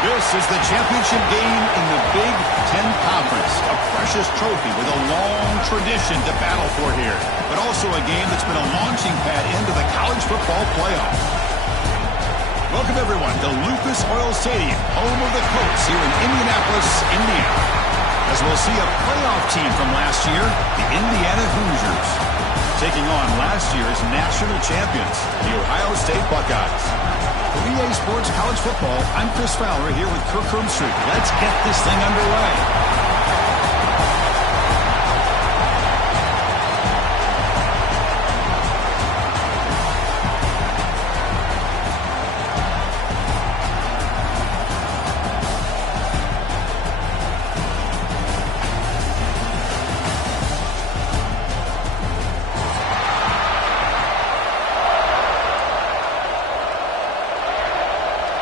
This is the championship game in the Big Ten Conference. A precious trophy with a long tradition to battle for here. But also a game that's been a launching pad into the college football playoff. Welcome, everyone, to Lucas Oil Stadium, home of the Colts here in Indianapolis, Indiana. As we'll see a playoff team from last year, the Indiana Hoosiers, taking on last year's national champions, the Ohio State Buckeyes. For EA Sports College Football, I'm Chris Fowler here with Kirk Herbstreit. Let's get this thing underway.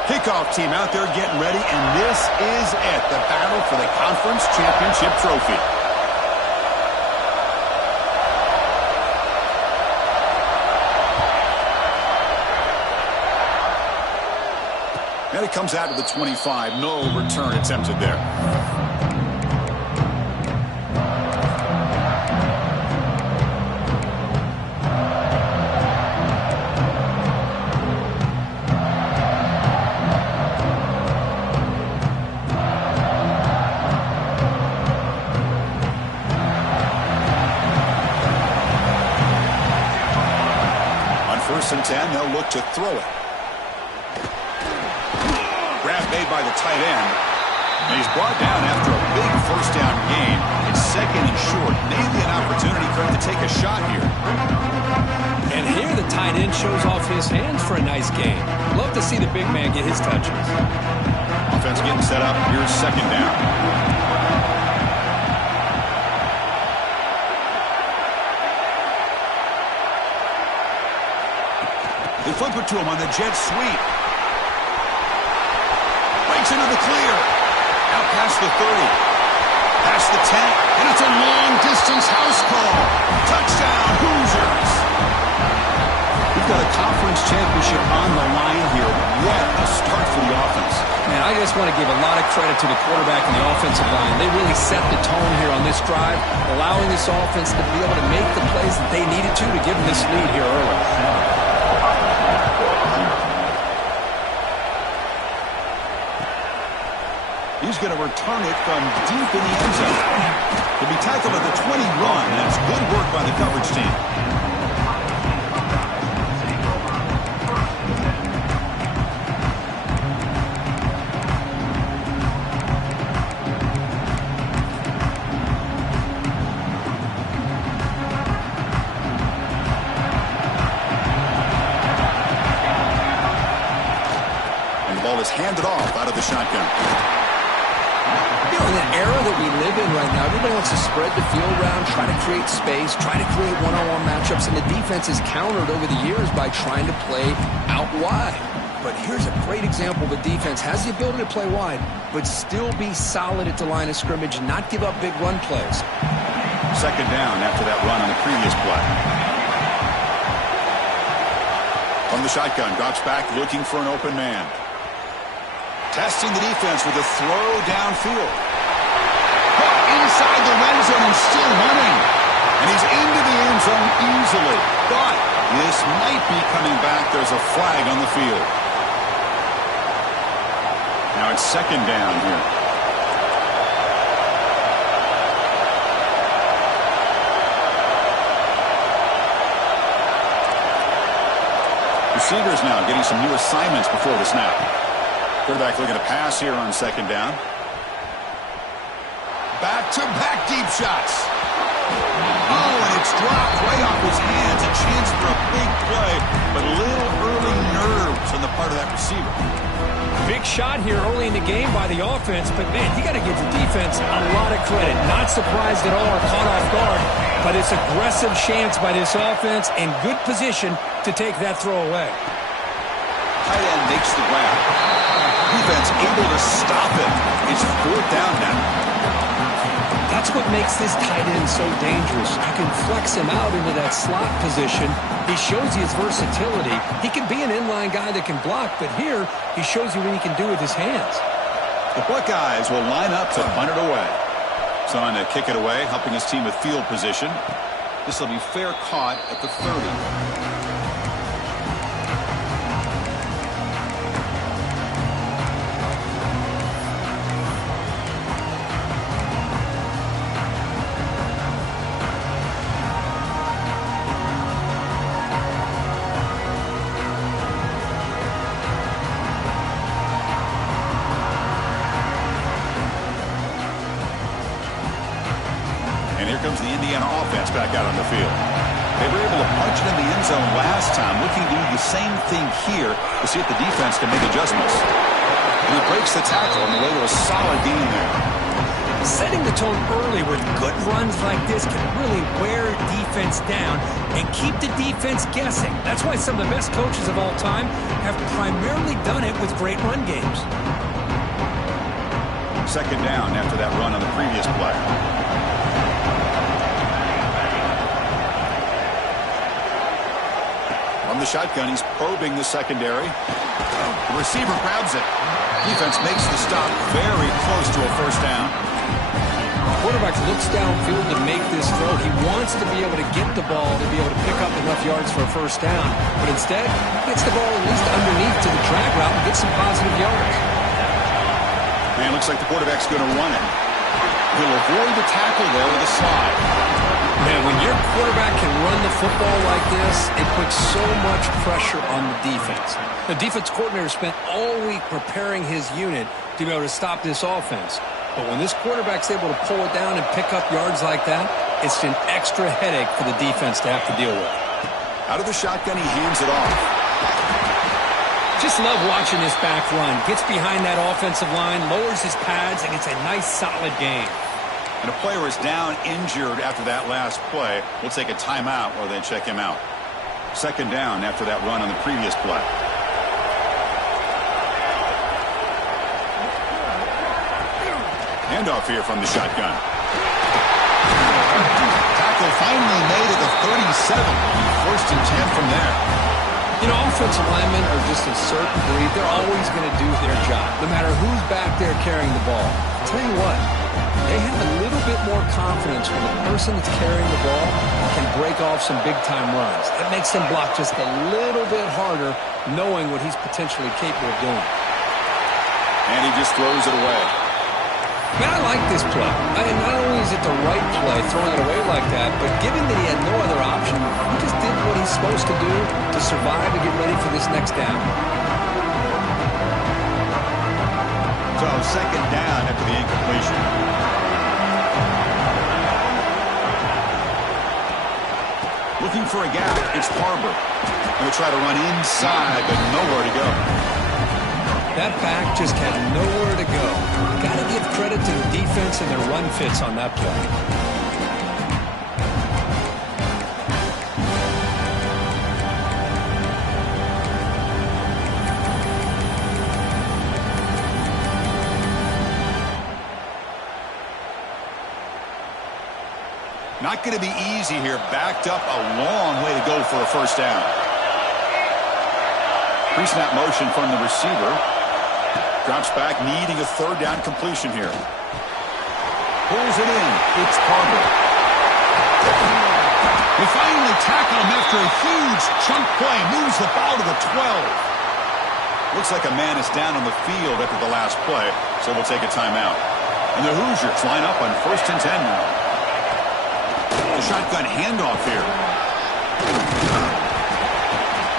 Kickoff team out there getting ready, and this is it, the battle for the conference championship trophy. And it comes out to the 25. No return attempted there. And 10, they'll look to throw it. Grab made by the tight end. And he's brought down after a big first down gain. It's second and short. Maybe an opportunity for him to take a shot here. And here the tight end shows off his hands for a nice gain. Love to see the big man get his touches. Offense getting set up. Here's second down. They flip it to him on the jet sweep. Breaks into the clear. Out past the 30. Past the 10. And it's a long-distance house call. Touchdown, Hoosiers. We've got a conference championship on the line here. What a start for the offense. Man, I just want to give a lot of credit to the quarterback and the offensive line. They really set the tone here on this drive, allowing this offense to be able to make the plays that they needed to give them this lead here early. He's going to return it from deep in the end zone. He'll be tackled at the 21. That's good work by the coverage team. And the ball is handed off out of the shotgun. In the era that we live in right now, everybody wants to spread the field around, try to create space, try to create one-on-one matchups, and the defense is countered over the years by trying to play out wide. But here's a great example. The defense has the ability to play wide, but still be solid at the line of scrimmage and not give up big run plays. Second down after that run on the previous play. From the shotgun, drops back looking for an open man. Testing the defense with a throw downfield. Hook inside the red zone and still running. And he's into the end zone easily. But this might be coming back. There's a flag on the field. Now it's second down here. Receivers now getting some new assignments before the snap. Quarterback looking to pass here on second down. Back-to-back deep shots. Oh, and it's dropped right off his hands. A chance for a big play, but a little early nerves on the part of that receiver. Big shot here early in the game by the offense, but, man, you got to give the defense a lot of credit. Not surprised at all or caught off guard, but it's aggressive chance by this offense and good position to take that throw away. Tight end makes the grab. Defense able to stop it. It's fourth down now. That's what makes this tight end so dangerous. You can flex him out into that slot position. He shows you his versatility. He can be an inline guy that can block, but here he shows you what he can do with his hands. The Buckeyes will line up to punt it away. Son to kick it away, helping his team with field position. This will be fair caught at the 30. Comes the Indiana offense back out on the field. They were able to punch it in the end zone last time, looking to do the same thing here to see if the defense can make adjustments. And he breaks the tackle on the way to a solid gain there. Setting the tone early with good runs like this can really wear defense down and keep the defense guessing. That's why some of the best coaches of all time have primarily done it with great run games. Second down after that run on the previous play. From the shotgun, he's probing the secondary. The receiver grabs it. Defense makes the stop very close to a first down. The quarterback looks downfield to make this throw. He wants to be able to get the ball to be able to pick up enough yards for a first down. But instead, he gets the ball at least underneath to the drag route and gets some positive yards. Man, looks like the quarterback's going to run it. He'll avoid the tackle there with a slide. Man, when your quarterback can run the football like this, it puts so much pressure on the defense. The defense coordinator spent all week preparing his unit to be able to stop this offense. But when this quarterback's able to pull it down and pick up yards like that, it's an extra headache for the defense to have to deal with. Out of the shotgun, he hands it off. Just love watching this back run. Gets behind that offensive line, lowers his pads, and it's a nice, solid game. And a player is down injured after that last play. We'll take a timeout or then check him out. Second down after that run on the previous play. Handoff here from the shotgun. Tackle finally made at the 37. First and 10 from there. You know, offensive linemen are just a certain breed. They're always going to do their job, no matter who's back there carrying the ball. I'll tell you what, they have a little bit more confidence when the person that's carrying the ball can break off some big-time runs. It makes them block just a little bit harder, knowing what he's potentially capable of doing. And he just throws it away. Man, I like this play. Not only is it the right play, throwing it away like that, but given that he had no other option, he just did what he's supposed to do to survive and get ready for this next down. So second down after the incompletion. Looking for a gap. It's Harbor. Going to try to run inside, but nowhere to go. That back just had nowhere to go. Got to give credit to the defense and their run fits on that play. Not going to be easy here. Backed up a long way to go for a first down. Pre-snap motion from the receiver. Drops back, needing a third down completion here. Pulls it in. It's Harbor. They finally tackle him after a huge chunk play. Moves the ball to the 12. Looks like a man is down on the field after the last play, so we'll take a timeout. And the Hoosiers line up on 1st and 10 now. The shotgun handoff here.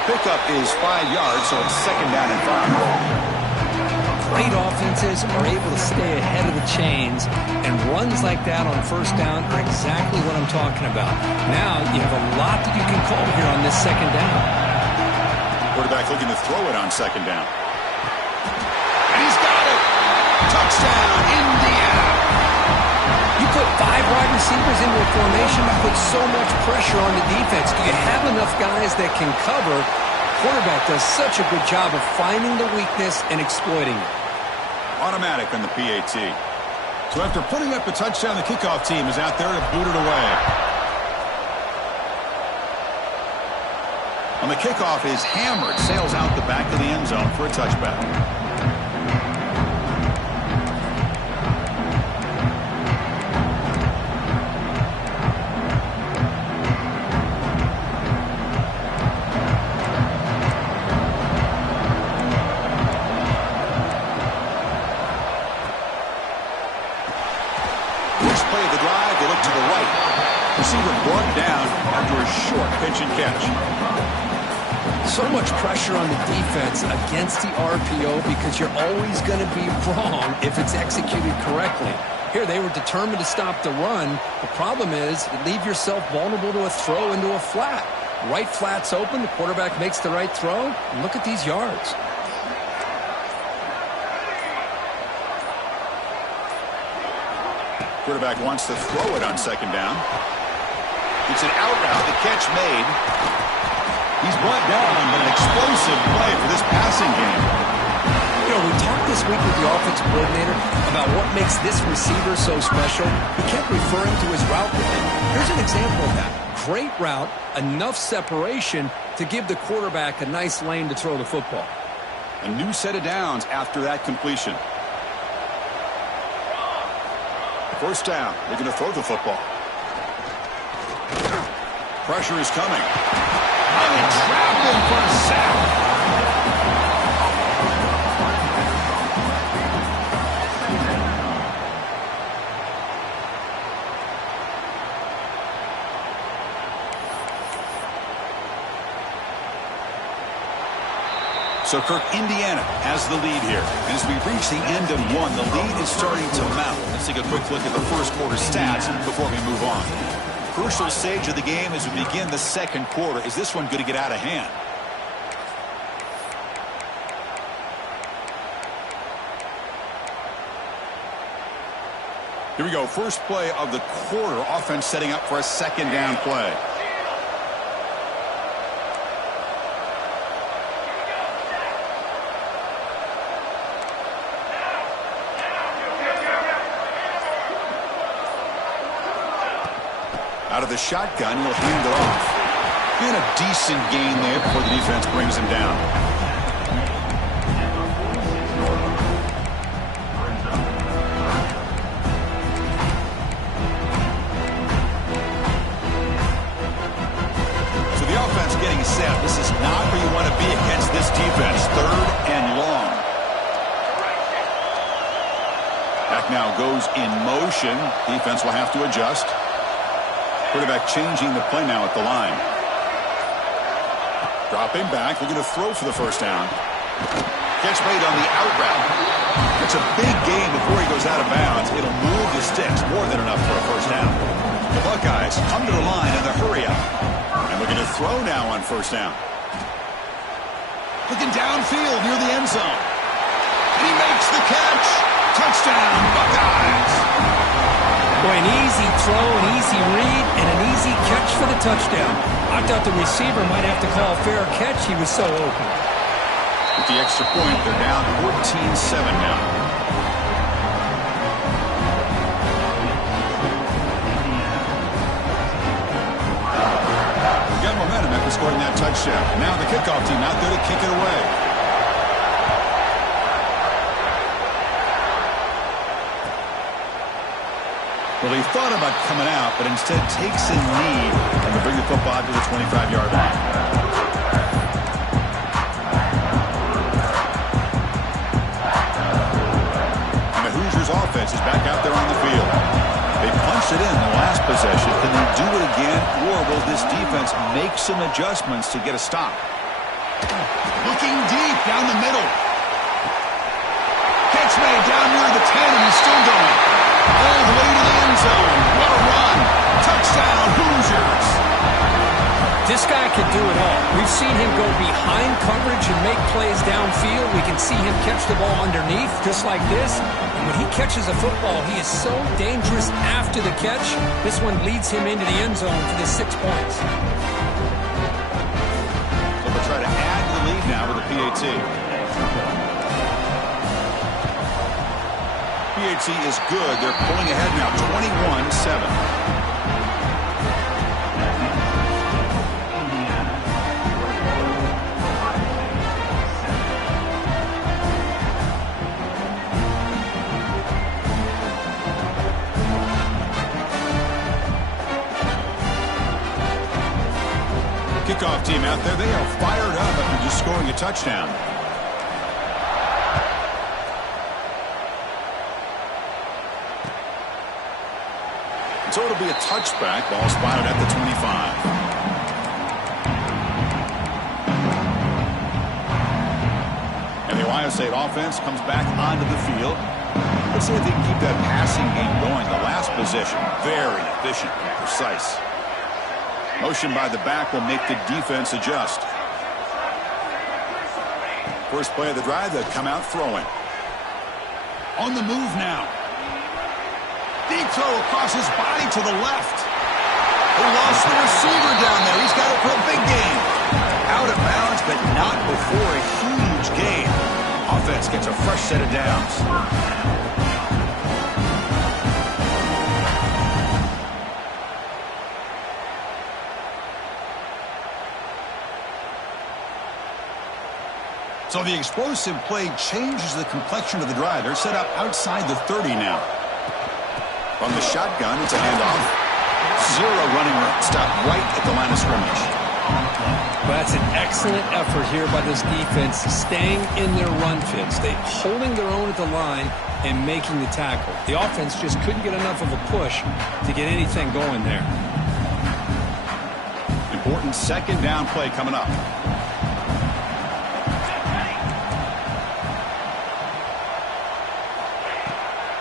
Pickup is 5 yards, so it's second down and 5. Great offenses are able to stay ahead of the chains, and runs like that on first down are exactly what I'm talking about. Now you have a lot that you can call here on this second down. Quarterback looking to throw it on second down. And he's got it! Touchdown, Indiana! You put 5 wide receivers into a formation, you put so much pressure on the defense. Do you have enough guys that can cover? Quarterback does such a good job of finding the weakness and exploiting it. Automatic on the PAT. So after putting up a touchdown, the kickoff team is out there to boot it away. On the kickoff is hammered, sails out the back of the end zone for a touchback. receiver brought down after a short pitch and catch. So much pressure on the defense against the RPO because you're always going to be wrong if it's executed correctly. Here, they were determined to stop the run. The problem is you leave yourself vulnerable to a throw into a flat. Right flat's open, the quarterback makes the right throw, and look at these yards. Quarterback wants to throw it on second down. It's an out route, the catch made. He's brought down, but an explosive play for this passing game. You know, we talked this week with the offensive coordinator about what makes this receiver so special. He kept referring to his route running. Here's an example of that. Great route, enough separation to give the quarterback a nice lane to throw the football. A new set of downs after that completion. First down, they're going to throw the football. Pressure is coming. And they trapped him for a sack. So, Kirk, Indiana has the lead here. And as we reach the end of one, the lead is starting to mount. Let's take a quick look at the first quarter stats before we move on. Crucial stage of the game as we begin the second quarter. Is this one going to get out of hand? Here we go. First play of the quarter. Offense setting up for a second down play. Out of the shotgun, he'll hand it off. And a decent gain there before the defense brings him down. So the offense getting set. This is not where you want to be against this defense. Third and long. Back now goes in motion. Defense will have to adjust. Quarterback changing the play now at the line. Dropping back. We're going to throw for the first down. Catch made on the out route. It's a big gain before he goes out of bounds. It'll move the sticks. More than enough for a first down. The Buckeyes come to the line in the hurry up. And we're going to throw now on first down. Looking downfield near the end zone. And he makes the catch. Touchdown, Buckeyes. Boy, an easy throw, an easy read, and an easy catch for the touchdown. I thought the receiver might have to call a fair catch. He was so open. With the extra point, they're down 14-7 now. Got momentum after scoring that touchdown. Now the kickoff team out there to kick it away. Well, he thought about coming out, but instead takes a knee and to bring the football out to the 25-yard line. And the Hoosiers offense is back out there on the field. They punched it in the last possession. Can they do it again, or will this defense make some adjustments to get a stop? Looking deep down the middle. Catch made down near the 10, and he's still going. All the way to the end zone. What a run. Touchdown, Hoosiers. This guy can do it all. We've seen him go behind coverage and make plays downfield. We can see him catch the ball underneath, just like this. And when he catches a football, he is so dangerous after the catch. This one leads him into the end zone for the 6 points. So they'll try to add to the lead now with a PAT. PAT is good. They're pulling ahead now, 21-7. Kickoff team out there. They are fired up after just scoring a touchdown. So it'll be a touchback. Ball spotted at the 25. And the Ohio State offense comes back onto the field. Let's see if they can keep that passing game going. The last possession, very efficient and precise. Motion by the back will make the defense adjust. First play of the drive, they'll come out throwing. On the move now. Deep throw across his body to the left. He lost the receiver down there. He's got it for a big gain. Out of bounds, but not before a huge gain. Offense gets a fresh set of downs. So the explosive play changes the complexion of the drive. They're set up outside the 30 now. From the shotgun, it's a handoff. Zero running room. Stop right at the line of scrimmage. Well, that's an excellent effort here by this defense, staying in their run fits. They holding their own at the line and making the tackle. The offense just couldn't get enough of a push to get anything going there. Important second down play coming up.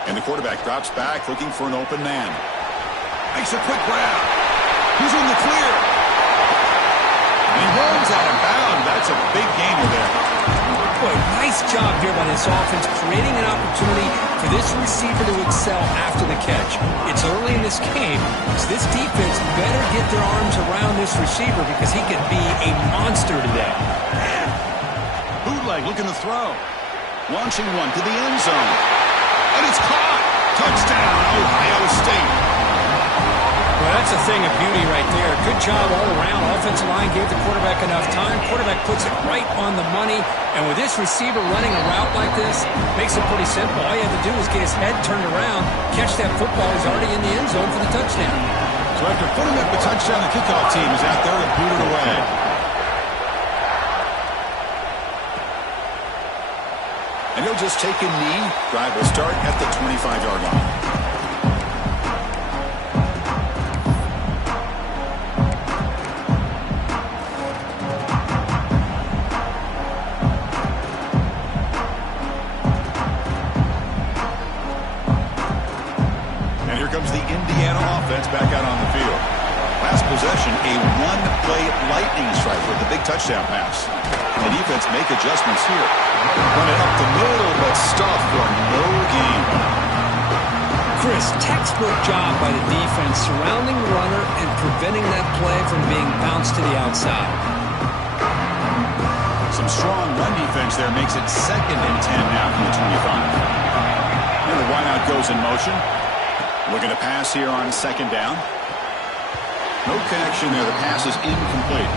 And the quarterback drops back, looking for an open man. Makes a quick grab. He's in the clear. And he runs out of bounds. That's a big gainer there. Boy, nice job here by this offense, creating an opportunity for this receiver to excel after the catch. It's early in this game, so this defense better get their arms around this receiver because he could be a monster today. Bootleg looking to throw. Launching one to the end zone. And it's caught. Touchdown, Ohio State. Well, that's a thing of beauty right there. Good job all around. Offensive line gave the quarterback enough time. Quarterback puts it right on the money. And with this receiver running a route like this, makes it pretty simple. All you have to do is get his head turned around, catch that football. He's already in the end zone for the touchdown. So after putting up the touchdown, the kickoff team is out there to boot it away. And he'll just take a knee. Drive will start at the 25-yard line. And here comes the Indiana offense back out on the field. Last possession, a one-play lightning strike with the big touchdown pass. And the defense make adjustments here. Run it up the middle, but stuffed for no gain. Chris, textbook job by the defense surrounding the runner and preventing that play from being bounced to the outside. Some strong run defense there makes it 2nd and 10 now from the 25. And the wideout goes in motion. Looking to pass here on 2nd down. No connection there. The pass is incomplete.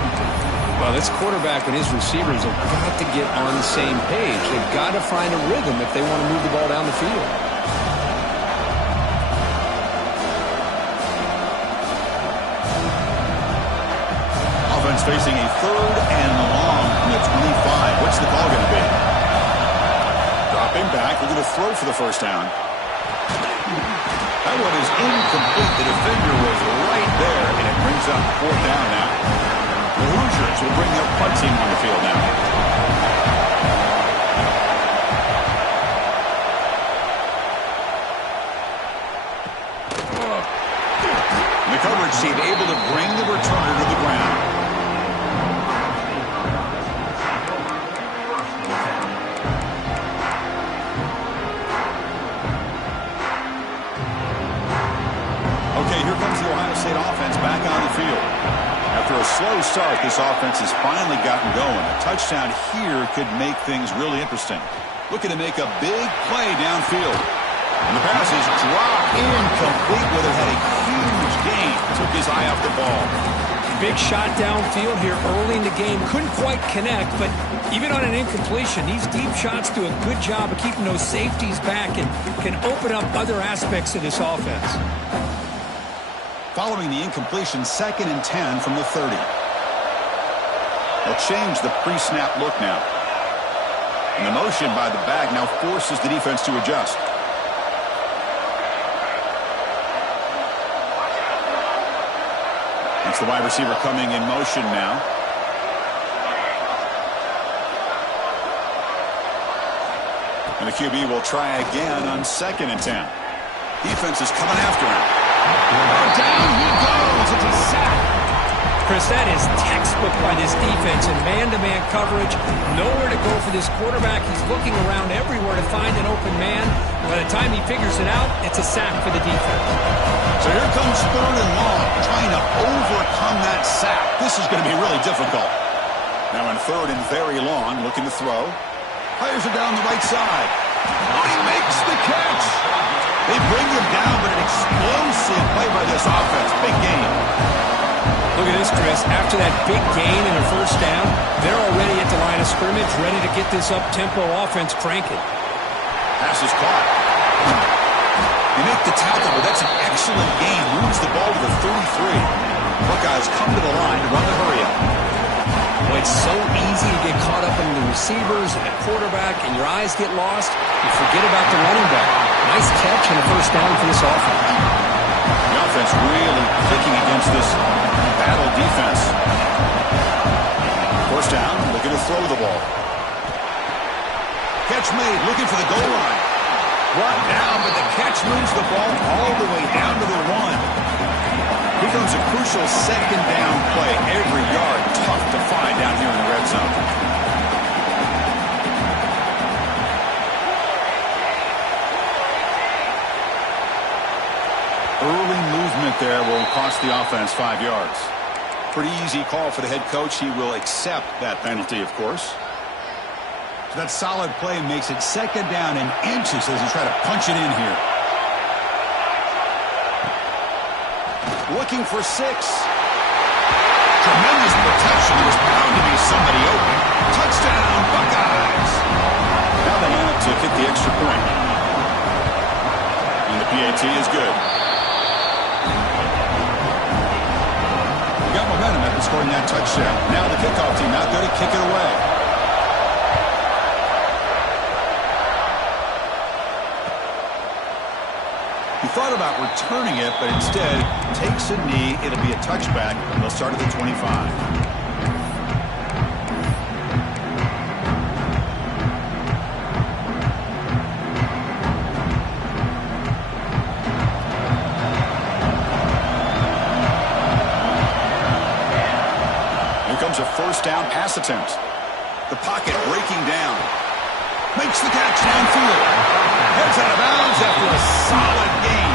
Well, this quarterback and his receivers have got to get on the same page. They've got to find a rhythm if they want to move the ball down the field. Offense facing a 3rd and long from the 25. What's the call going to be? Dropping back. We're going to throw for the first down. That one is incomplete. The defender was right there, and it brings up 4th down now. The Hoosiers will bring their punt team on the field now. The coverage team able to bring the returner to the ground. Okay, here comes the Ohio State offense back on the field. After a slow start, this offense has finally gotten going. A touchdown here could make things really interesting. Looking to make a big play downfield. And the pass is dropped incomplete where they had a huge gain. Took his eye off the ball. Big shot downfield here early in the game. Couldn't quite connect, but even on an incompletion, these deep shots do a good job of keeping those safeties back and can open up other aspects of this offense. Following the incompletion, 2nd and 10 from the 30. They'll change the pre-snap look now. And the motion by the back now forces the defense to adjust. It's the wide receiver coming in motion now. And the QB will try again on 2nd and 10. Defense is coming after him. Down he goes. It's a sack. Chris, that is textbook by this defense in man-to-man coverage. Nowhere to go for this quarterback. He's looking around everywhere to find an open man. By the time he figures it out, it's a sack for the defense. So here comes 3rd and long, trying to overcome that sack. This is going to be really difficult. Now in 3rd and very long, looking to throw. Fires it down the right side. Oh, he makes the catch. They bring him down, but an explosive play by this offense. Big game. Look at this, Chris. After that big gain and a 1st down, they're already at the line of scrimmage, ready to get this up-tempo offense cranking. Pass is caught. You make the tackle, but that's an excellent gain. Moves the ball to the 33. Buckeyes come to the line to run the hurry-up. Boy, it's so easy to get caught up in the receivers and the quarterback, and your eyes get lost. You forget about the running back. Nice catch and a 1st down for this offense. The offense really clicking against this battle defense. 1st down, looking to throw the ball. Catch made, looking for the goal line. Brought down, but the catch moves the ball all the way down to the 1. Here comes a crucial 2nd down play. Every yard tough to find down here in the red zone. Early movement there will cost the offense 5 yards. Pretty easy call for the head coach. He will accept that penalty, of course. So that solid play makes it 2nd down in inches as he tries to punch it in here. Looking for 6. Tremendous protection. There was bound to be somebody open. Touchdown, Buckeyes. Now they line up to kick the extra point. And the PAT is good. Got momentum after scoring that touchdown. Now the kickoff team out there to kick it away. He thought about returning it, but instead takes a knee. It'll be a touchback. They'll start at the 25. Here comes a 1st down pass attempt. The pocket breaking down. Makes the catch downfield. Heads out of bounds after a solid game.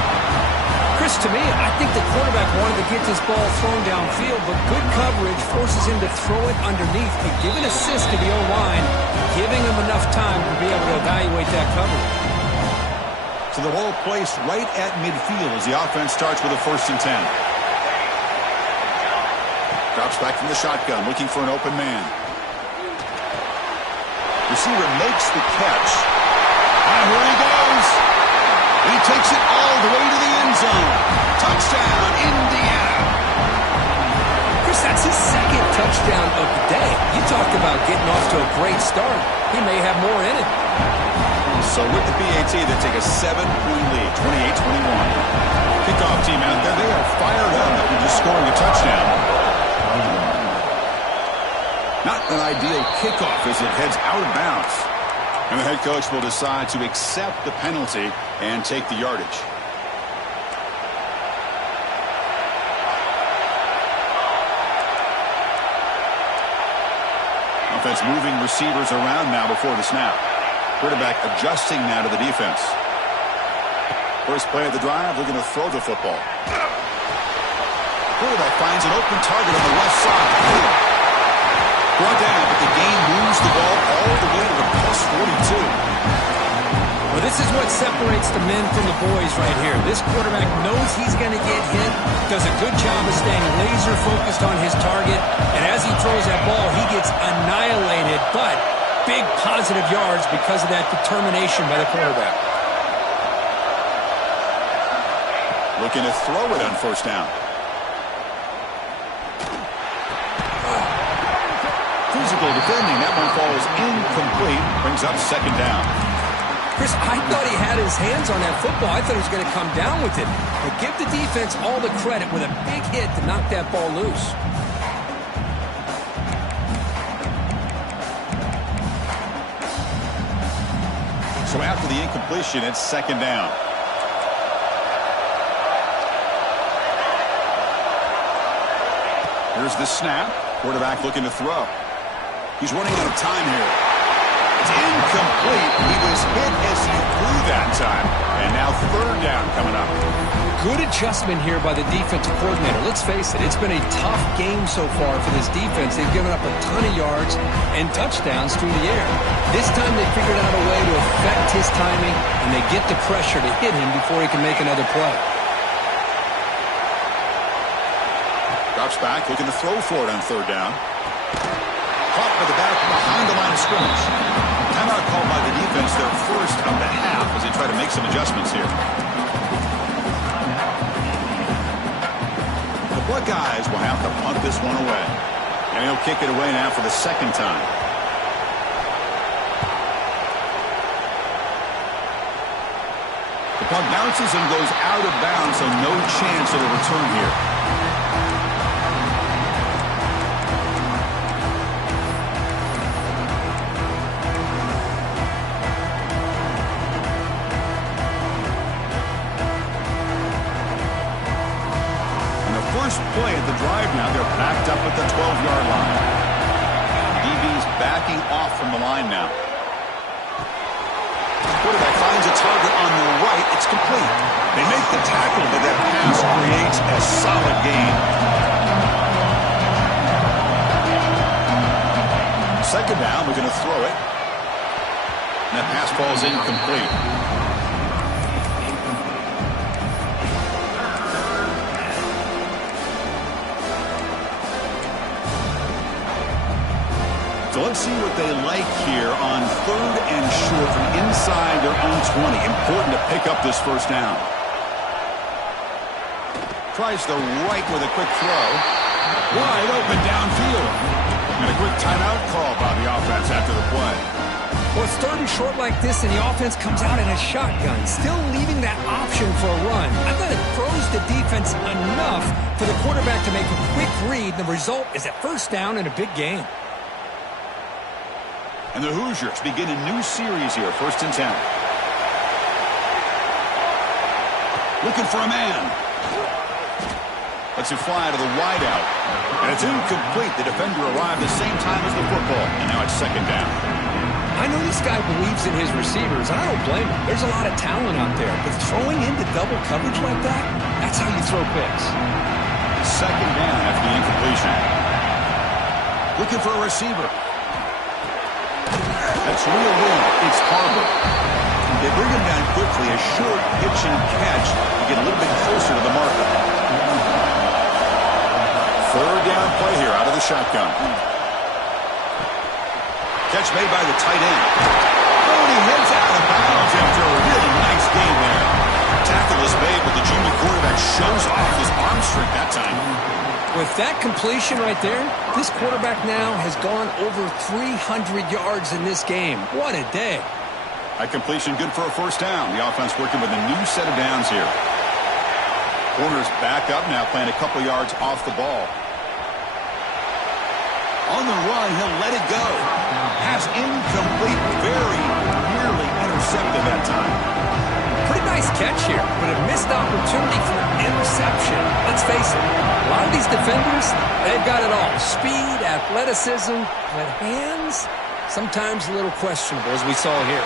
Chris, to me, I think the quarterback wanted to get this ball thrown downfield, but good coverage forces him to throw it underneath. But give an assist to the O-line, giving him enough time to be able to evaluate that coverage. So the ball placed right at midfield as the offense starts with a 1st and 10. Drops back from the shotgun, looking for an open man. Receiver makes the catch. And here he goes. He takes it all the way to the end zone. Touchdown, Indiana. Chris, that's his 2nd touchdown of the day. You talked about getting off to a great start. He may have more in it. So with the PAT, they take a 7-point lead, 28-21. Kickoff team out there, they are fired up after just scoring a touchdown. Not an ideal kickoff as it heads out of bounds. And the head coach will decide to accept the penalty and take the yardage. Offense moving receivers around now before the snap. Quarterback adjusting now to the defense. First play of the drive, looking to throw the football. Quarterback finds an open target on the left side. Brought down, but the game moves the ball all the way to the plus 42. Well, this is what separates the men from the boys right here. This quarterback knows he's going to get hit, does a good job of staying laser focused on his target, and as he throws that ball, he gets annihilated, but big positive yards because of that determination by the quarterback. Looking to throw it on 1st down. Physical defending. That one falls incomplete. Brings up 2nd down. Chris, I thought he had his hands on that football. I thought he was going to come down with it. But give the defense all the credit with a big hit to knock that ball loose. So after the incompletion, it's second down. Here's the snap. Quarterback looking to throw. He's running out of time here. It's incomplete. He was hit as he threw that time. And now third down coming up. Good adjustment here by the defensive coordinator. Let's face it, it's been a tough game so far for this defense. They've given up a ton of yards and touchdowns through the air. This time they figured out a way to affect his timing, and they get the pressure to hit him before he can make another play. Drops back, looking to throw for it on third down. Caught by the back behind the line of scrimmage. Timeout called by the defense, their first of the half, as they try to make some adjustments here. The Buckeyes will have to punt this one away. And he'll kick it away now for the second time. The punt bounces and goes out of bounds, so no chance of a return here. First play at the drive now. They're backed up at the 12-yard line. DB's backing off from the line now. Quarterback finds a target on the right. It's complete. They make the tackle, but that pass creates a solid gain. Second down, we're going to throw it. And that pass falls incomplete. So let's see what they like here on third and short from inside their own 20. Important to pick up this first down. Tries the right with a quick throw. Wide open downfield. And a quick timeout call by the offense after the play. Well, it's third and short like this, and the offense comes out in a shotgun, still leaving that option for a run. I thought it froze the defense enough for the quarterback to make a quick read. The result is a first down and a big gain. And the Hoosiers begin a new series here, 1st and 10. Looking for a man. Lets it fly to the wideout. And it's incomplete. The defender arrived the same time as the football. And now it's second down. I know this guy believes in his receivers, and I don't blame him. There's a lot of talent out there. But throwing into double coverage like that, that's how you throw picks. Second down after the incompletion. Looking for a receiver. That's reeled in. It's Harbor. They bring him down quickly. A short pitch and catch to get a little bit closer to the marker. Third down play here out of the shotgun. Catch made by the tight end. Oh, and he heads out of bounds after a really nice game there. Tackle is made, but the junior quarterback shows off his arm strength that time. With that completion right there, this quarterback now has gone over 300 yards in this game. What a day. That completion good for a first down. The offense working with a new set of downs here. Corner's back up now, playing a couple yards off the ball. On the run, he'll let it go. Pass incomplete, very nearly intercepted that time. Pretty nice catch here, but a missed opportunity for interception. Let's face it, a lot of these defenders, they've got it all. Speed, athleticism, but hands, sometimes a little questionable, as we saw here.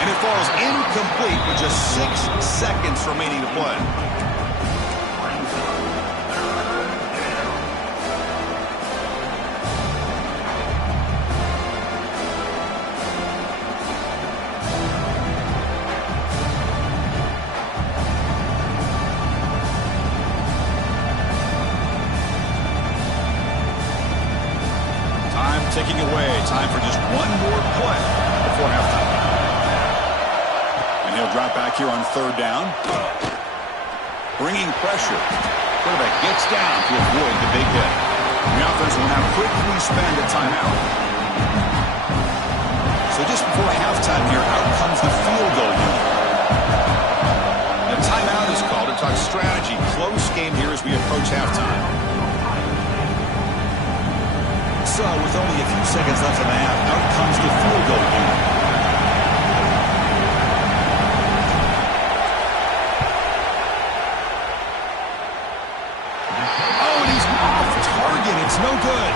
And it falls incomplete with just 6 seconds remaining to play. Ticking away. Time for just one more play before halftime. And he'll drop back here on third down. Bringing pressure. Quarterback gets down to avoid the big hit. The offense will now quickly spend a timeout. So just before halftime here, out comes game here as we approach halftime. So, with only a few seconds left in the half, out comes the field goal unit. Oh, and he's off target. It's no good.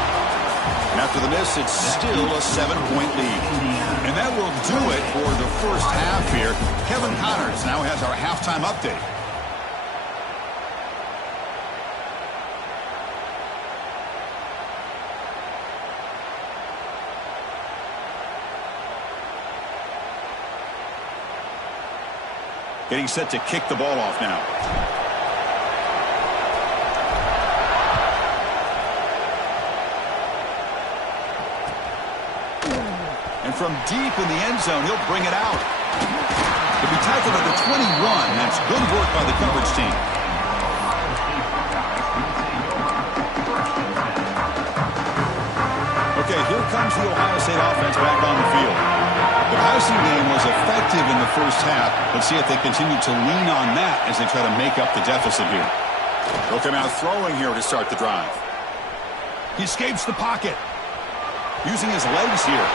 And after the miss, it's still a 7-point lead. And that will do it for the first half here. Kevin Connors now has our halftime update. Getting set to kick the ball off now. And from deep in the end zone, he'll bring it out. He'll be tackled at the 21. That's good work by the coverage team. Okay, here comes the Ohio State offense back on the field. The passing game was effective in the first half. Let's see if they continue to lean on that as they try to make up the deficit here. They'll come out throwing here to start the drive. He escapes the pocket. Using his legs here.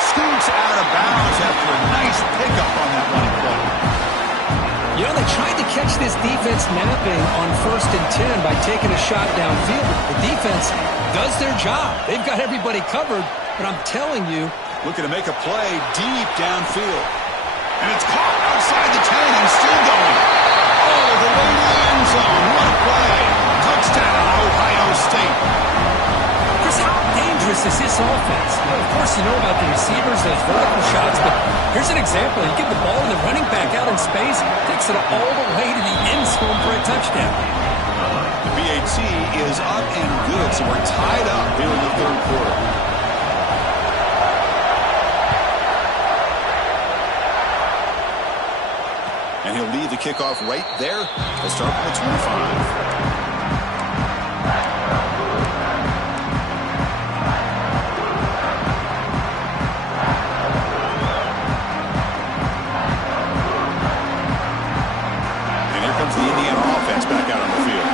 Scoots out of bounds after a nice pickup on that running play. You know, they tried to catch this defense napping on 1st and 10 by taking a shot downfield. The defense does their job. They've got everybody covered, but I'm telling you, looking to make a play deep downfield. And it's caught outside the 10 and still going. Oh, the way to the end zone. What a play. Touchdown, Ohio State. Chris, how dangerous is this offense? Of course, you know about the receivers, those vertical shots, but here's an example. You give the ball to the running back out in space, takes it all the way to the end zone for a touchdown. The BAT is up and good, so we're tied up here in the third quarter. And he'll lead the kickoff right there. They'll start from the 25. And here comes the Indiana offense back out on the field.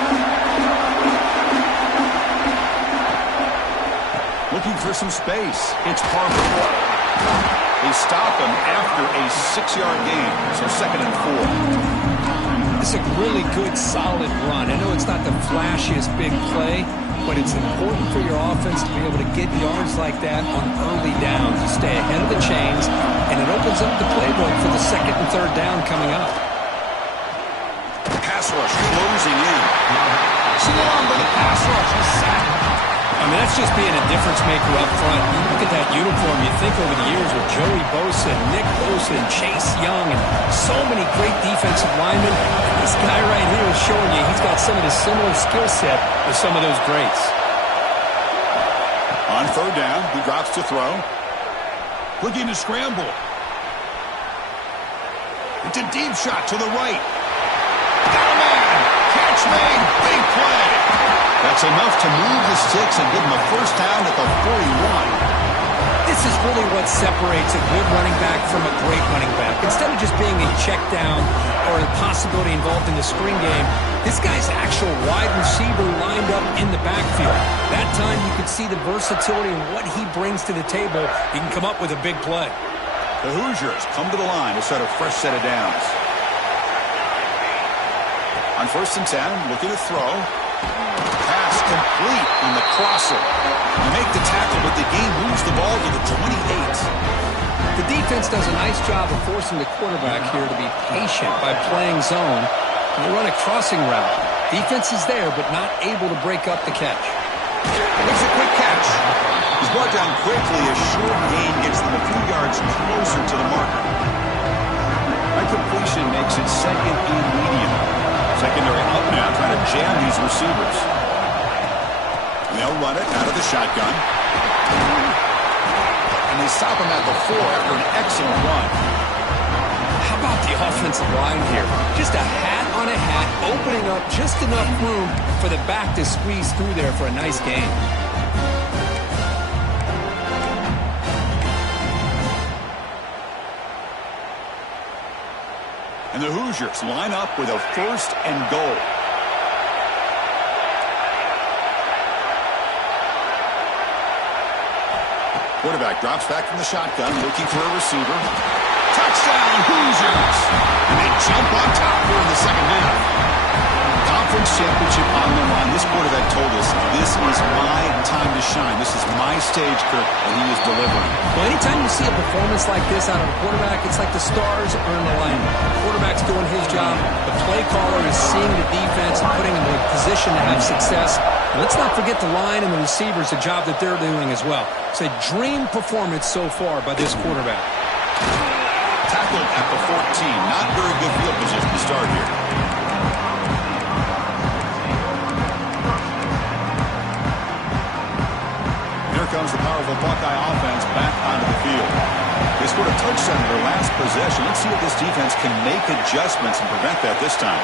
Looking for some space. It's Parker. They stop him after a 6-yard gain, so 2nd and 4. This is a really good, solid run. I know it's not the flashiest big play, but it's important for your offense to be able to get yards like that on early downs. You stay ahead of the chains, and it opens up the playbook for the 2nd and 3rd down coming up. Pass rush closing in. Salon by the pass rush. He's sacked. I mean, that's just being a difference maker up front. You look at that uniform, you think over the years with Joey Bosa, Nick Bosa, and Chase Young, and so many great defensive linemen. This guy right here is showing you he's got some of the similar skill set with some of those greats. On 3rd down, he drops to throw. Looking to scramble. It's a deep shot to the right. Got a man. Catch made. Big play. That's enough to move the sticks and give him a first down at the 41. This is really what separates a good running back from a great running back. Instead of just being a check down or a possibility involved in the screen game, this guy's actual wide receiver lined up in the backfield. That time you could see the versatility and what he brings to the table. He can come up with a big play. The Hoosiers come to the line to start a fresh set of downs. On 1st and 10, looking to throw. Pass complete on the crosser. They make the tackle, but the game moves the ball to the 28. The defense does a nice job of forcing the quarterback here to be patient by playing zone. They run a crossing route. Defense is there, but not able to break up the catch. Makes a quick catch. He's brought down quickly. A short gain gets them a few yards closer to the marker. That completion makes it 2nd and medium. Secondary up now, trying to jam these receivers. And they'll run it out of the shotgun. And they stop him at the 4 after an excellent run. How about the offensive line here? Just a hat on a hat, opening up just enough room for the back to squeeze through there for a nice gain. And the Hoosiers line up with a 1st and goal. Quarterback drops back from the shotgun, looking for a receiver. Touchdown, Hoosiers! And they jump on top here in the second half. Conference championship on the line. This quarterback told us, this is my time to shine. This is my stage, Kirk, and he is delivering. Well, anytime you see a performance like this out of a quarterback, it's like the stars are in alignment. The quarterback's doing his job. The play caller is seeing the defense and putting them in a position to have success. And let's not forget the line and the receivers, the job that they're doing as well. It's a dream performance so far by this quarterback. Tackled at the 14. Not very good field position to start here. Here comes the powerful Buckeye offense back onto the field. They scored a touchdown in their last possession. Let's see if this defense can make adjustments and prevent that this time.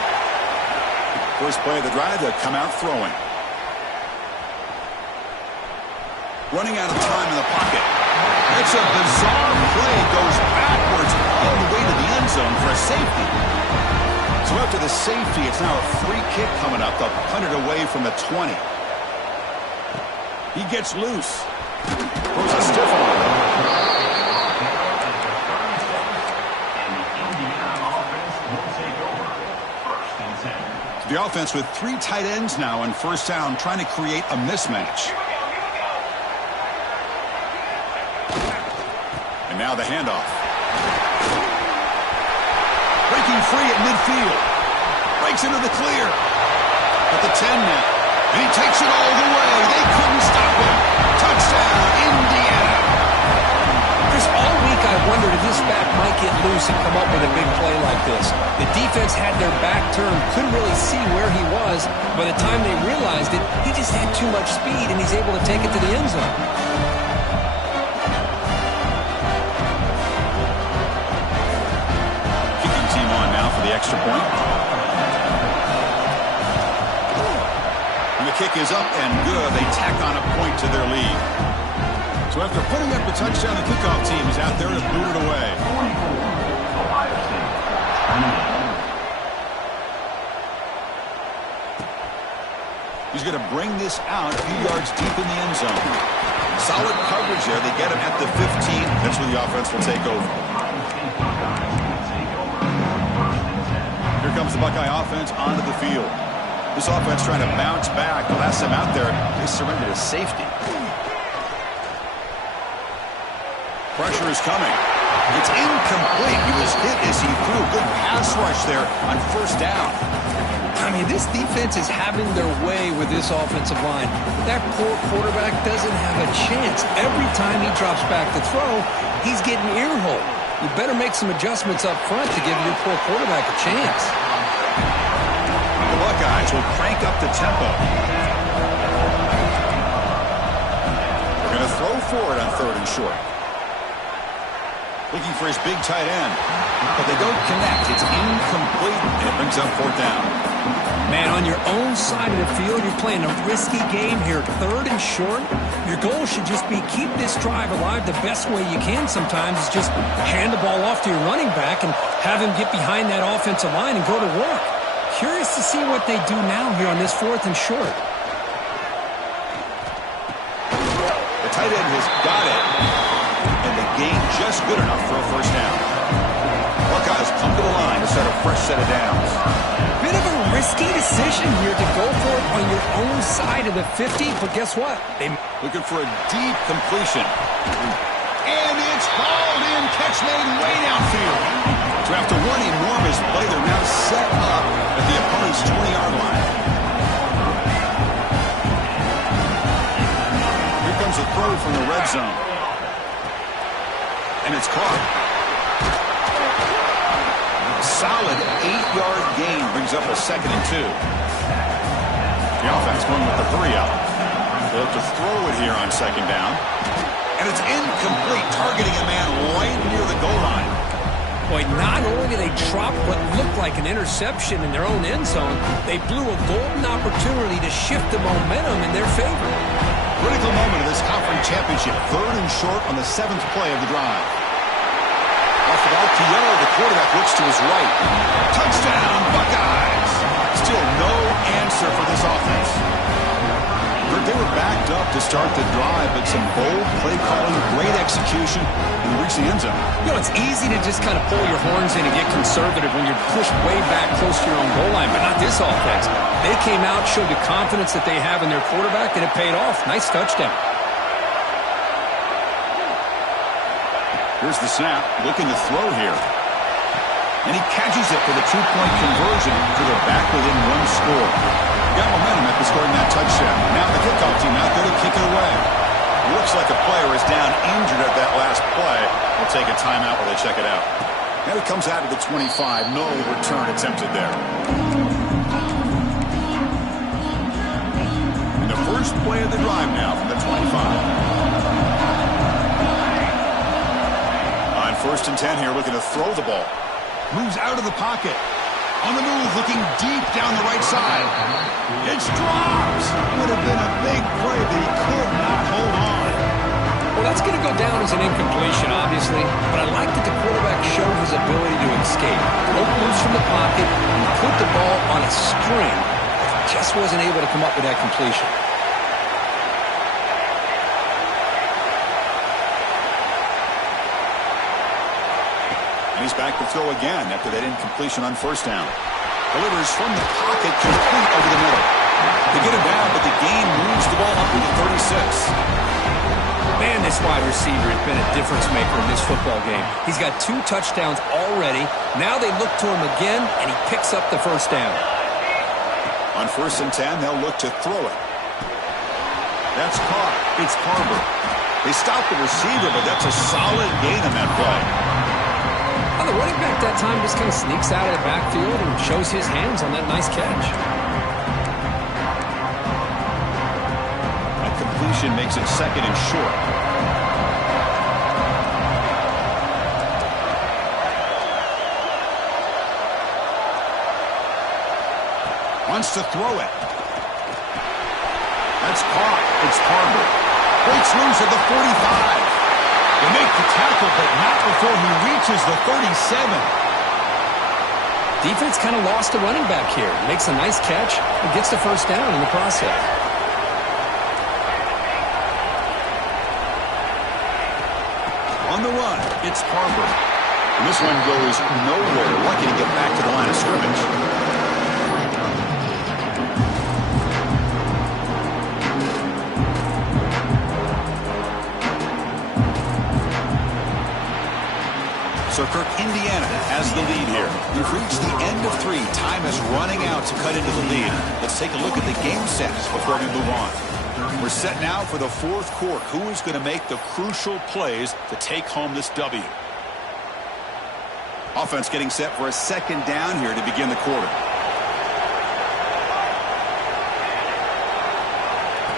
First play of the drive, they'll come out throwing. Running out of time in the pocket. It's a bizarre play. Goes backwards all the way to the end zone for a safety. So after the safety, it's now a free kick coming up. They'll punt it away from the 20. He gets loose. Throws a stiff one. The offense with 3 tight ends now on first down, trying to create a mismatch. And now the handoff. Breaking free at midfield. Breaks into the clear. At the 10 now. And he takes it all the way. They couldn't stop him. Touchdown, Indiana. Chris, all week I wondered if this back might get loose and come up with a big play like this. The defense had their back turned, couldn't really see where he was. By the time they realized it, he just had too much speed, and he's able to take it to the end zone. Kicking team on now for the extra point. And the kick is up and good. They tack on a point to their lead. So after putting up the touchdown, the kickoff team is out there to boot it away. He's going to bring this out a few yards deep in the end zone. Solid coverage there. They get him at the 15. That's where the offense will take over. Here comes the Buckeye offense onto the field. This offense trying to bounce back. The last time out there, they surrendered a safety. Pressure is coming. It's incomplete. He was hit as he threw a good pass rush there on first down. I mean, this defense is having their way with this offensive line. That poor quarterback doesn't have a chance. Every time he drops back to throw, he's getting earholed. You better make some adjustments up front to give your poor quarterback a chance. The Buckeyes will crank up the tempo. They're going to throw forward on 3rd and short. Looking for his big tight end. But they don't connect. It's incomplete, and it brings up 4th down. Man, on your own side of the field, you're playing a risky game here. 3rd and short. Your goal should just be keep this drive alive the best way you can sometimes is just hand the ball off to your running back and have him get behind that offensive line and go to work. Curious to see what they do now here on this 4th and short. The tight end has got it. And the gain just good enough for a first down. Buckeyes come to the line to set a fresh set of downs. Bit of a risky decision here to go for it on your own side of the 50, but guess what? Looking for a deep completion. And it's hauled in. Catch made way downfield. So after one enormous play, they're now set up at the opponent's 20-yard line. Here comes a throw from the red zone. And it's caught. Solid 8-yard gain brings up a 2nd and 2. The offense going with the 3 out. They'll have to throw it here on 2nd down. And it's incomplete, targeting a man right near the goal line. Boy, not only did they drop what looked like an interception in their own end zone, they blew a golden opportunity to shift the momentum in their favor. Critical moment of this conference championship. 3rd and short on the 7th play of the drive. Off of RPO, the quarterback looks to his right. Touchdown, Buckeyes! Still no answer for this offense. They were backed up to start the drive, but some bold play calling, great execution, and reached the end zone. You know, it's easy to just kind of pull your horns in and get conservative when you're pushed way back close to your own goal line, but not this offense. They came out, showed the confidence that they have in their quarterback, and it paid off. Nice touchdown. Here's the snap, looking to throw here. And he catches it for the two-point conversion, so they're back within one score. Got momentum after scoring that touchdown. Now the kickoff team out there to kick it away. Looks like a player is down injured at that last play. We'll take a timeout while they check it out. Now he comes out of the 25. No return attempted there. And the first play of the drive now from the 25. On 1st and 10 here, looking to throw the ball. Moves out of the pocket. On the move, looking deep down the right side. It's dropped. Would have been a big play, but he could not hold on. Well, that's going to go down as an incompletion, obviously, but I like that the quarterback showed his ability to escape. Broke loose from the pocket and put the ball on a string. Just wasn't able to come up with that completion. He's back to throw again after that incompletion on 1st down. Delivers from the pocket, complete over the middle. They get him down, but the game moves the ball up to the 36. Man, this wide receiver has been a difference maker in this football game. He's got 2 touchdowns already. Now they look to him again, and he picks up the 1st down. On 1st and 10, they'll look to throw it. That's caught. It's Harbor. They stop the receiver, but that's a solid gain on that play. Well, the running back that time just kind of sneaks out of the backfield and shows his hands on that nice catch. That completion makes it 2nd and short. Wants to throw it. That's caught. It's Harbor. Breaks loose at the 45. They make the tackle, but not before he reaches the 37. Defense kind of lost the running back here. Makes a nice catch and gets the 1st down in the process. On the run, it's Harbor. And this one goes nowhere. Lucky to get back to the line of scrimmage. Kirk, Indiana has the lead here. We've reached the end of 3. Time is running out to cut into the lead. Let's take a look at the game sets before we move on. We're set now for the 4th quarter. Who is going to make the crucial plays to take home this W? Offense getting set for a 2nd down here to begin the quarter.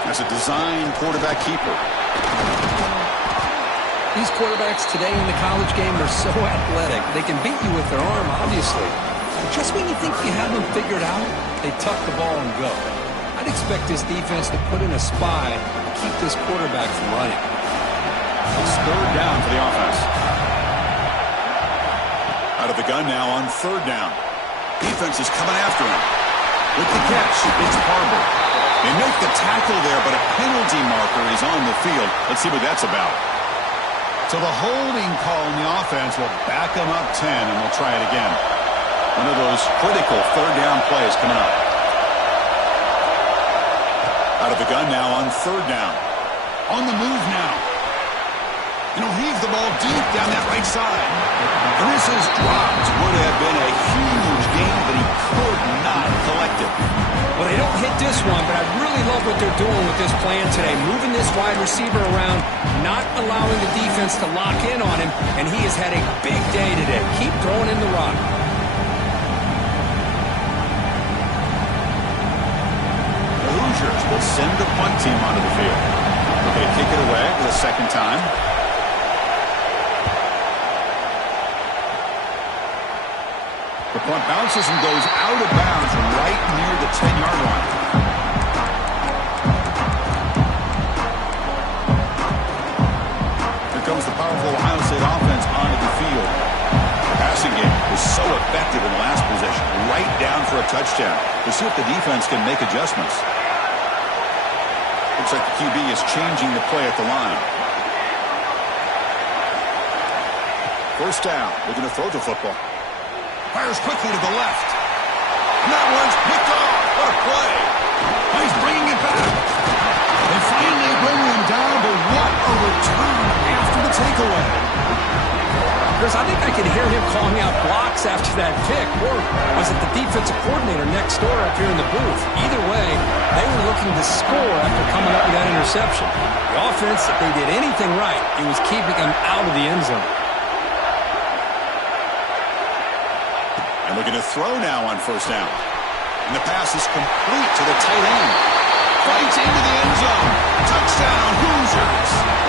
That's a design quarterback keeper. These quarterbacks today in the college game are so athletic. They can beat you with their arm, obviously. But just when you think you have them figured out, they tuck the ball and go. I'd expect this defense to put in a spy to keep this quarterback from running. It's 3rd down for the offense. Out of the gun now on 3rd down. Defense is coming after him. With the catch, it's Harbor. They make the tackle there, but a penalty marker is on the field. Let's see what that's about. So the holding call in the offense will back them up 10, and they'll try it again. One of those critical 3rd down plays coming up. Out of the gun now on 3rd down. On the move now. And he'll heave the ball deep down that right side. And this is dropped. Would have been a huge gain, but he could not collect it. Well, they don't hit this one, but I really love what they're doing with this plan today. Moving this wide receiver around, not allowing the defense to lock in on him, and he has had a big day today. Keep throwing in the rock. The Hoosiers will send the punt team onto the field. They're going to kick it away for the 2nd time. The punt bounces and goes out of bounds right near the 10-yard line. Here comes the powerful Ohio State offense onto the field. The passing game was so effective in the last possession, right down for a touchdown. We'll see if the defense can make adjustments. Looks like the QB is changing the play at the line. First down. Looking to throw the football. Fires quickly to the left. And that one's picked off. What a play. He's bringing it back. They finally bring him down, but what a return after the takeaway. Chris, I think I can hear him calling out blocks after that pick. Or was it the defensive coordinator next door up here in the booth? Either way, they were looking to score after coming up with that interception. The offense, if they did anything right, it was keeping them out of the end zone. And looking to throw now on first down. And the pass is complete to the tight end. Fights into the end zone. Touchdown, Hoosiers.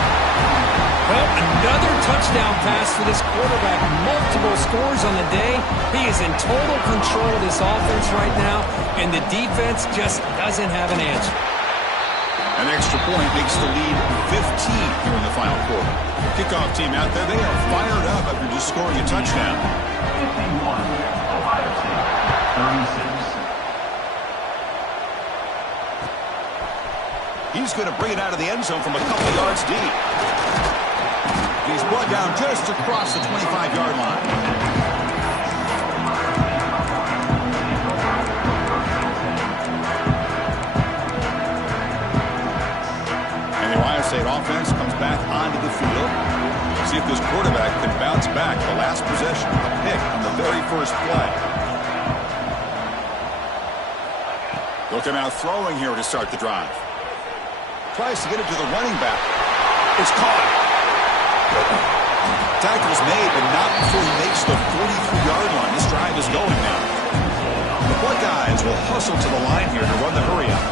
Well, another touchdown pass for this quarterback. Multiple scores on the day. He is in total control of this offense right now, and the defense just doesn't have an answer. An extra point makes the lead 15 here in the final quarter. Kickoff team out there, they are fired up after just scoring a touchdown. 51, Ohio State, 36. He's going to bring it out of the end zone from a couple of yards deep. He's brought down just across the 25-yard line. And the Ohio State offense comes back onto the field. See if this quarterback can bounce back the last possession, a pick on the very first play. Looking out throwing here to start the drive. Tries to get it to the running back. It's caught. Tackle's made, but not before he makes the 43-yard line. This drive is going now. The Buckeyes will hustle to the line here to run the hurry-up.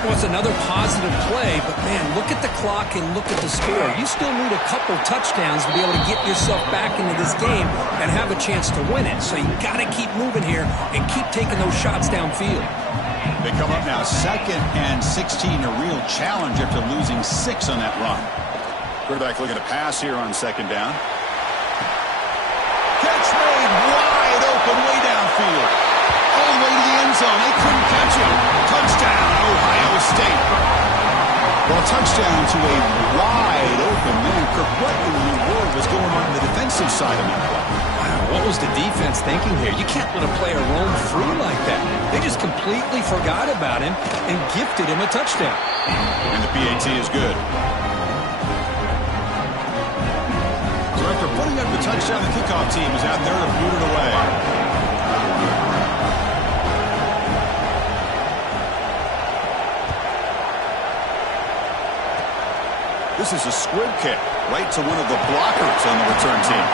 Well, it's another positive play, but, man, look at the clock and look at the score. You still need a couple touchdowns to be able to get yourself back into this game and have a chance to win it. So you got to keep moving here and keep taking those shots downfield. They come up now 2nd and 16, a real challenge after losing 6 on that run. Quarterback looking to pass here on 2nd down. Catch made wide open way downfield. All the way to the end zone. They couldn't catch him. Touchdown, Ohio State. Well, touchdown to a wide open man. Kirk, what in the world was going on the defensive side of that play? What was the defense thinking here? You can't let a player roam through like that. They just completely forgot about him and gifted him a touchdown. And the PAT is good. So after putting up the touchdown, the kickoff team is out there to boot it away. This is a squib kick right to one of the blockers on the return team.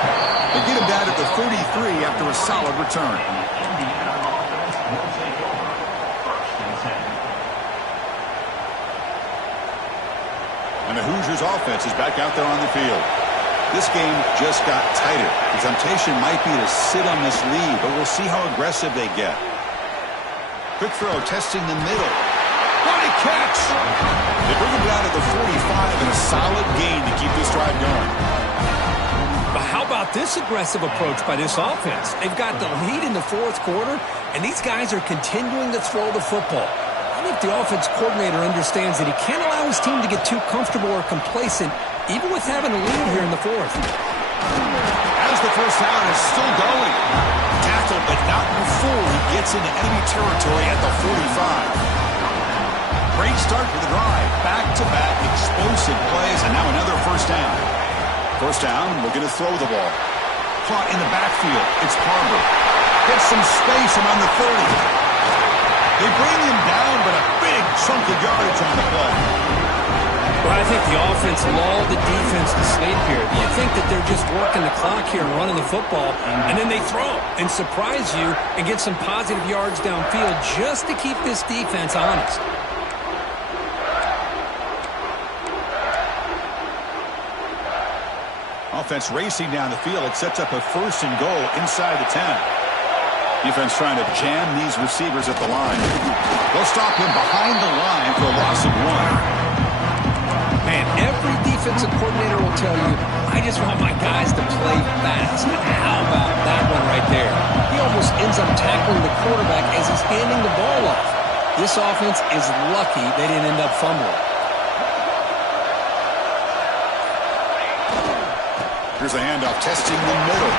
They get him down at the 33 after a solid return. And the Hoosiers offense is back out there on the field. This game just got tighter. The temptation might be to sit on this lead, but we'll see how aggressive they get. Quick throw, testing the middle. What a catch! They bring him down to the 45 and a solid gain to keep this drive going. But how about this aggressive approach by this offense? They've got the lead in the 4th quarter, and these guys are continuing to throw the football. I think the offense coordinator understands that he can't allow his team to get too comfortable or complacent, even with having a lead here in the 4th. As the first down is still going. Tackled, but not before he gets into enemy territory at the 45. Great start to the drive. Back-to-back explosive plays, and now another first down. First down, looking to throw the ball. Caught in the backfield. It's Parber. Gets some space around the 30. They bring him down, but a big chunk of yardage on the play. Well, I think the offense lulled the defense to sleep here. You think that they're just working the clock here and running the football, and then they throw and surprise you and get some positive yards downfield just to keep this defense honest. Offense racing down the field. It sets up a 1st and goal inside the 10. Defense trying to jam these receivers at the line. They'll stop him behind the line for a loss of 1. Man, every defensive coordinator will tell you, I just want my guys to play fast. And how about that one right there? He almost ends up tackling the quarterback as he's handing the ball off. This offense is lucky they didn't end up fumbling. Here's the handoff, testing the middle.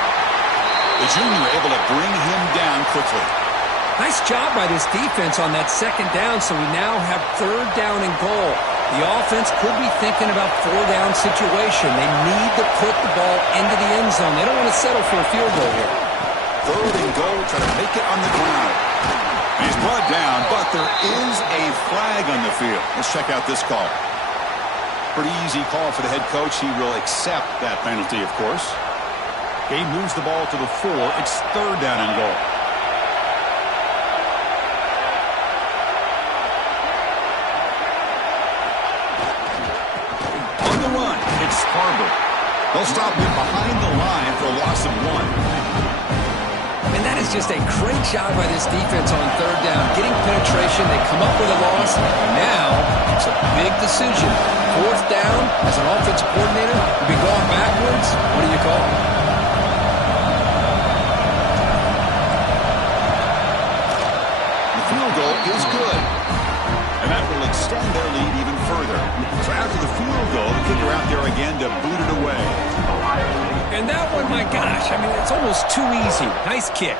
The junior able to bring him down quickly. Nice job by this defense on that second down, so we now have third down and goal. The offense could be thinking about four-down situation. They need to put the ball into the end zone. They don't want to settle for a field goal here. Third and goal, trying to make it on the ground. He's brought down, but there is a flag on the field. Let's check out this call. Pretty easy call for the head coach. He will accept that penalty, of course. Game moves the ball to the 4. It's third down and goal. On the run, it's Harbor. They'll stop him behind the line for a loss of 1. And that is just a great job by this defense on third down. Getting penetration, they come up with a loss. Now, it's a big decision. Fourth down, as an offensive coordinator, you'll be going backwards. What do you call? The field goal is good. And that will extend their lead even further. So after the field goal, the kicker out there again to boot it away. And that one, my gosh, I mean, it's almost too easy. Nice kick.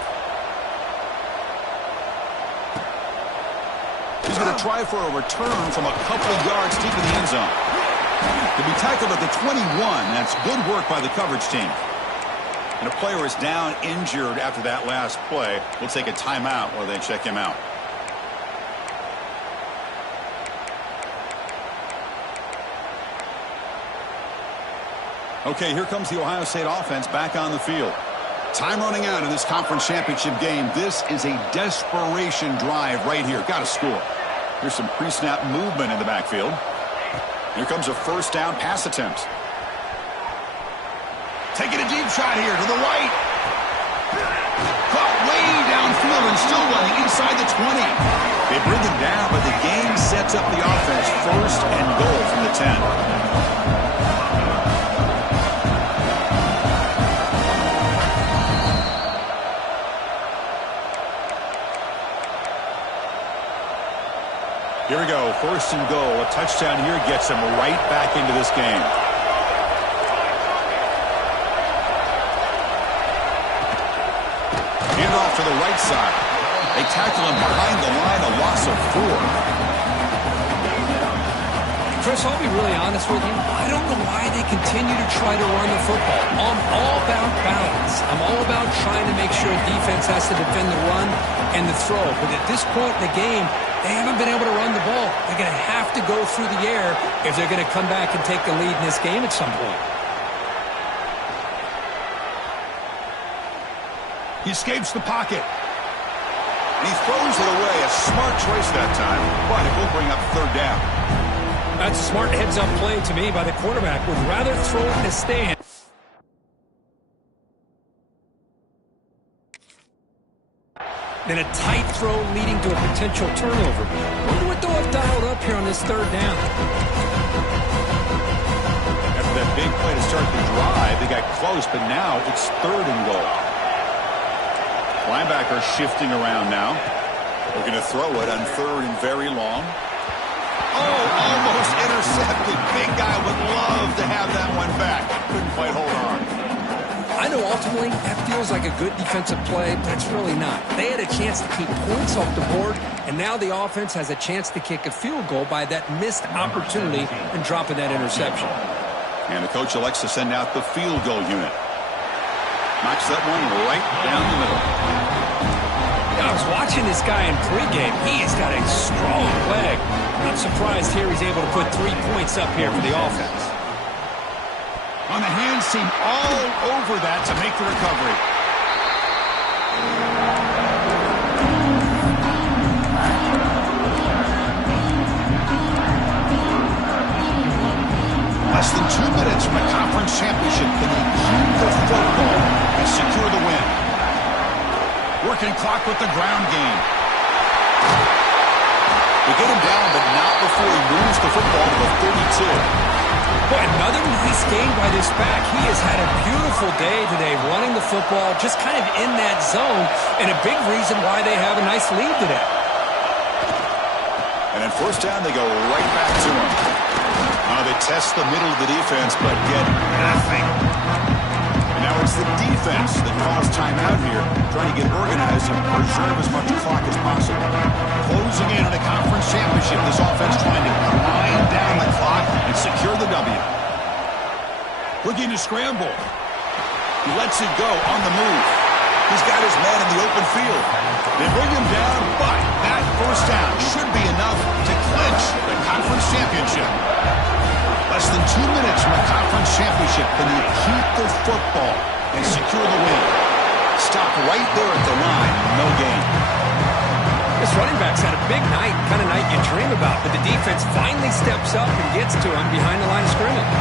He's going to try for a return from a couple of yards deep in the end zone. To be tackled at the 21, that's good work by the coverage team. And a player is down injured after that last play. We'll take a timeout while they check him out. Okay, here comes the Ohio State offense back on the field. Time running out in this conference championship game. This is a desperation drive right here. Got to score. Here's some pre-snap movement in the backfield. Here comes a first down pass attempt. Taking a deep shot here to the right. Caught way downfield and still running inside the 20. They bring him down, but the game sets up the offense. First and goal from the 10. Here we go, first and goal. A touchdown here gets him right back into this game. Hand off to the right side. They tackle him behind the line, a loss of 4. Chris, I'll be really honest with you. I don't know why they continue to try to run the football. I'm all about balance. I'm all about trying to make sure defense has to defend the run and the throw. But at this point in the game, they haven't been able to run the ball. They're going to have to go through the air if they're going to come back and take the lead in this game at some point. He escapes the pocket. And he throws it away. A smart choice that time. But it will bring up third down. That's a smart heads-up play to me by the quarterback. Would rather throw it in a stand. Than a tight throw leading to a potential turnover. Wonder what they'll have dialed up here on this third down. After that big play to start the drive, they got close, but now it's third and goal. Linebacker shifting around now. We're going to throw it on third and very long. Oh, almost intercepted. Big guy would love to have that one back. Couldn't quite hold on. I know ultimately that feels like a good defensive play, but it's really not. They had a chance to keep points off the board, and now the offense has a chance to kick a field goal by that missed opportunity and dropping that interception. And the coach elects to send out the field goal unit. Knocks that one right down the middle. I was watching this guy in pregame. He has got a strong leg. Not surprised here he's able to put 3 points up here for the offense. On the hands team all over that to make the recovery. Less than 2 minutes from the conference championship. Can they keep the football and secure the win? Working clock with the ground game. They get him down, but not before he moves the football to the 32. Boy, another nice game by this back. He has had a beautiful day today running the football, just kind of in that zone, and a big reason why they have a nice lead today. And then first down, they go right back to him. They test the middle of the defense, but get nothing. defense that calls timeout here, trying to get organized and preserve as much clock as possible. Closing in on a conference championship, this offense trying to grind down the clock and secure the W. Looking to scramble. He lets it go on the move. He's got his man in the open field. They bring him down, but that first down should be enough to clinch the conference championship. Less than 2 minutes from a conference championship. Can they keep the football and secure the win? Stop right there at the line. No gain. This running back's had a big night, kind of night you dream about, but the defense finally steps up and gets to him behind the line of scrimmage.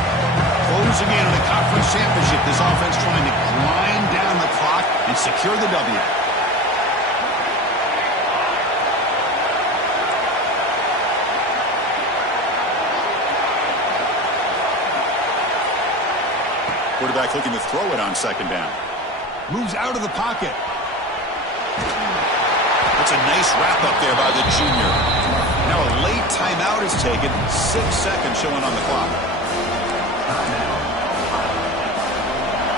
Closing in on a conference championship. This offense trying to grind down the clock and secure the W. Quarterback looking to throw it on second down. Moves out of the pocket. That's a nice wrap up there by the junior. Now a late timeout is taken. 6 seconds showing on the clock.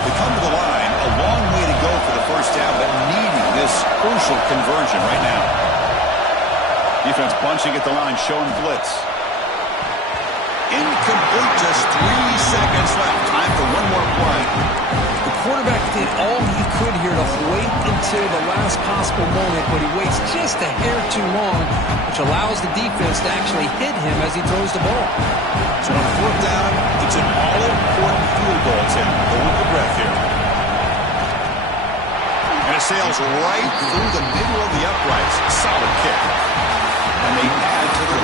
They come to the line. A long way to go for the first down, but needing this crucial conversion right now. Defense bunching at the line, showing blitz. Incomplete, just 3 seconds left. Time for one more play. The quarterback did all he could here to wait until the last possible moment, but he waits just a hair too long, which allows the defense to actually hit him as he throws the ball. So on fourth down, it's an all-important field goal attempt. Hold your breath here. And it sails right through the middle of the uprights. Solid kick. And they add to the